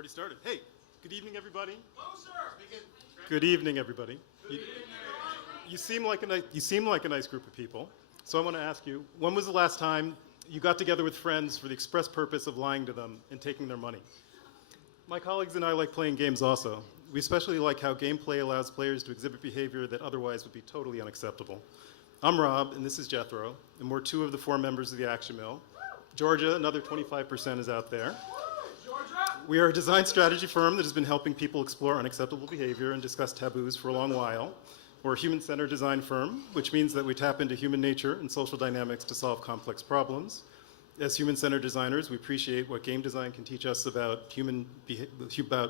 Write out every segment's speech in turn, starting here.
Already started. Hey, good evening, everybody. Good evening, everybody. You seem like a nice group of people. So I want to ask you, when was the last time you got together with friends for the express purpose of lying to them and taking their money? My colleagues and I like playing games also. We especially like how gameplay allows players to exhibit behavior that otherwise would be totally unacceptable. I'm Rob, and this is Jethro, and we're two of the 4 members of the Action Mill. Georgia, another 25% is out there. We are a design strategy firm that has been helping people explore unacceptable behavior and discuss taboos for a long while. We're a human-centered design firm, which means that we tap into human nature and social dynamics to solve complex problems. As human-centered designers, we appreciate what game design can teach us about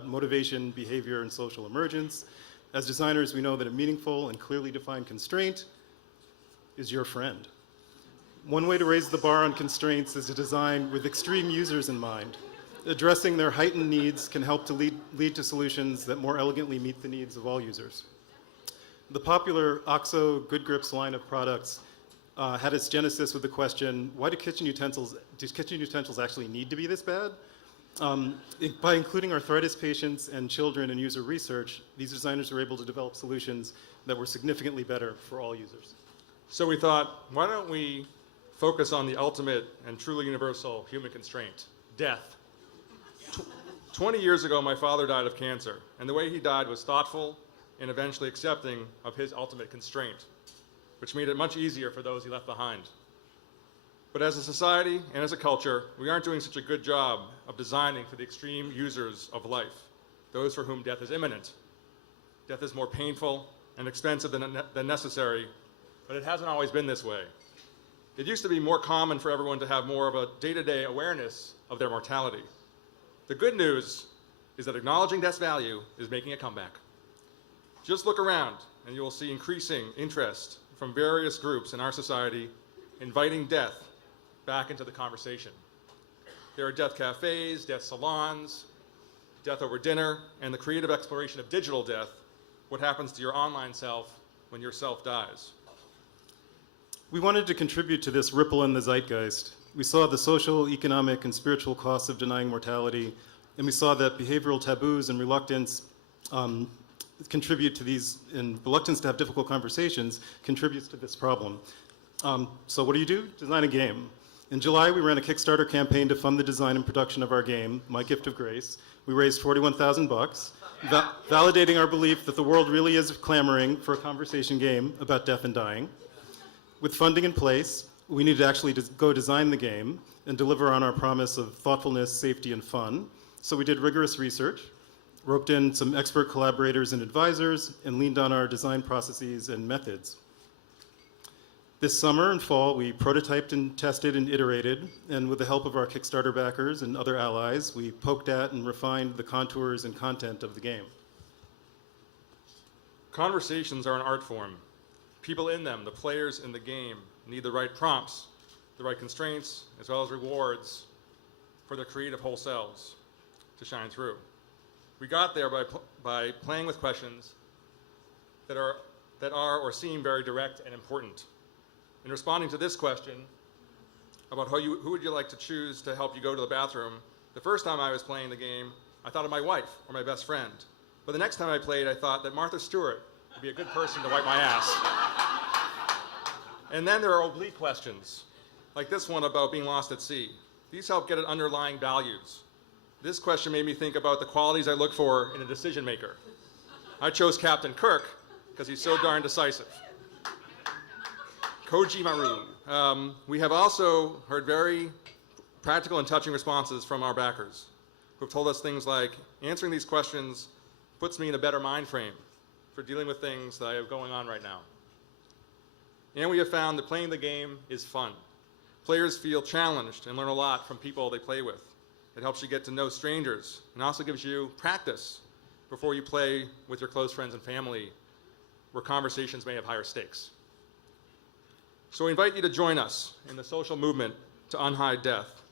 motivation, behavior, and social emergence. As designers, we know that a meaningful and clearly defined constraint is your friend. One way to raise the bar on constraints is to design with extreme users in mind. Addressing their heightened needs can help to lead to solutions that more elegantly meet the needs of all users. The popular OXO Good Grips line of products had its genesis with the question, why do kitchen utensils actually need to be this bad? By including arthritis patients and children in user research, these designers were able to develop solutions that were significantly better for all users. So we thought, why don't we focus on the ultimate and truly universal human constraint, death. 20 years ago, my father died of cancer, and the way he died was thoughtful and eventually accepting of his ultimate constraint, which made it much easier for those he left behind. But as a society and as a culture, we aren't doing such a good job of designing for the extreme users of life, those for whom death is imminent. Death is more painful and expensive than necessary, but it hasn't always been this way. It used to be more common for everyone to have more of a day-to-day awareness of their mortality. The good news is that acknowledging death's value is making a comeback. Just look around and you will see increasing interest from various groups in our society inviting death back into the conversation. There are death cafes, death salons, death over dinner, and the creative exploration of digital death, what happens to your online self when your self dies. We wanted to contribute to this ripple in the zeitgeist. We saw the social, economic, and spiritual costs of denying mortality, and we saw that behavioral taboos and reluctance contribute to these, and reluctance to have difficult conversations contributes to this problem. So what do? Design a game. In July, we ran a Kickstarter campaign to fund the design and production of our game, My Gift of Grace. We raised $41,000, validating our belief that the world really is clamoring for a conversation game about death and dying. With funding in place, we needed to actually go design the game and deliver on our promise of thoughtfulness, safety, and fun. So we did rigorous research, roped in some expert collaborators and advisors, and leaned on our design processes and methods. This summer and fall, we prototyped and tested and iterated, and with the help of our Kickstarter backers and other allies, we poked at and refined the contours and content of the game. Conversations are an art form. People in them, the players in the game, need the right prompts, the right constraints, as well as rewards for their creative whole selves to shine through. We got there by playing with questions that are or seem very direct and important. In responding to this question about who would you like to choose to help you go to the bathroom, the first time I was playing the game, I thought of my wife or my best friend. But the next time I played, I thought that Martha Stewart would be a good person to wipe my ass. And then there are oblique questions, like this one about being lost at sea. These help get at underlying values. This question made me think about the qualities I look for in a decision maker. I chose Captain Kirk because he's so darn decisive. Koji Maru. We have also heard very practical and touching responses from our backers who have told us things like, answering these questions puts me in a better mind frame for dealing with things that I have going on right now. And we have found that playing the game is fun. Players feel challenged and learn a lot from people they play with. It helps you get to know strangers and also gives you practice before you play with your close friends and family where conversations may have higher stakes. So we invite you to join us in the social movement to unhide death.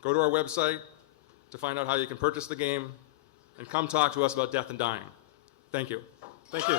Go to our website to find out how you can purchase the game and come talk to us about death and dying. Thank you. Thank you.